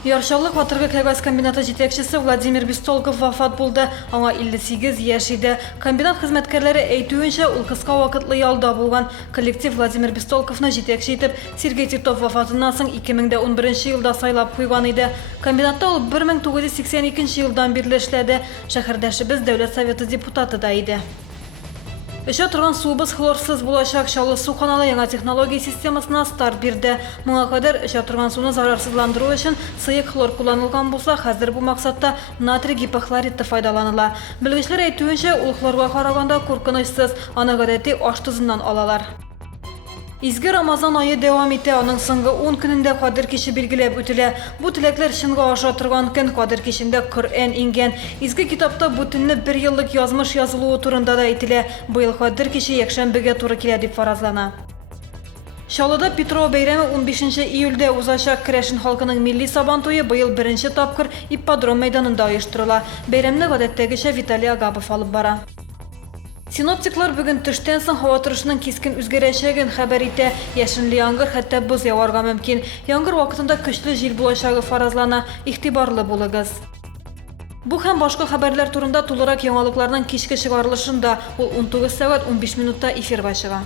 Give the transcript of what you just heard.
Яршаулык Батыргы кәгазь комбинаты җитәкчесе Владимир Бестолков вафат булды. Аңа 58 яшь иде. Комбинат хезмәткәрләре әйтүенчә, ул кыска вакытлы ялда булган. Коллектив Владимир Бестолковны җитәкче итеп Сергей Титов вафатыннан соң 2011 елда сайлап куйган иде. Комбинатта ул 1982 елдан бирле эшләде. Шәһәрдәшебез Дәүләт Советы депутаты да иде. Эчә торган суыбыз хлорсыз булачак. Чаллы су каналы яңа технология системасына старт бирде. Моңа кадәр эчә торган суны зарарсызландыру өчен сыек хлор кулланылган булса, хәзер бу максатта натрий гипохлориды файдаланыла. Белгечләр әйтүенчә, ул хлорга караганда куркынычсыз, аны гадәти аш тузыннан алалар. Изге Рамазан айы дәвам итә, аның соңгы 10 көнендә Кадер киче билгеләп үтелә. Бу теләкләр чынга аша торган көн. Кадер кичендә Коръән ингән. Изге китапта бу төнне 1 еллык язмыш язылуы турында да әйтелә. Быел Кадер киче якшәмбегә туры килә дип фаразлана. Чаллыда Петрова бәйрәме 15 июльдә узачак. Керәшен халкының милли сабантуе быел беренче тапкыр ипподром мәйданында оештырыла. Бәйрәмне гадәттәгечә Виталий Агапов алып бара. Синоптиклар бүген төштән соң һава торышының кискен үзгәрәчәген хәбәр итә. Яшенле яңгыр, хәтта боз яварга мөмкин. Яңгыр вакытында көчле җил булачагы фаразлана. Игътибарлы булыгыз. Бу һәм башка хәбәрләр турында тулырак яңалыкларның кичке чыгарылышында ул 19:15 эфирга чыга.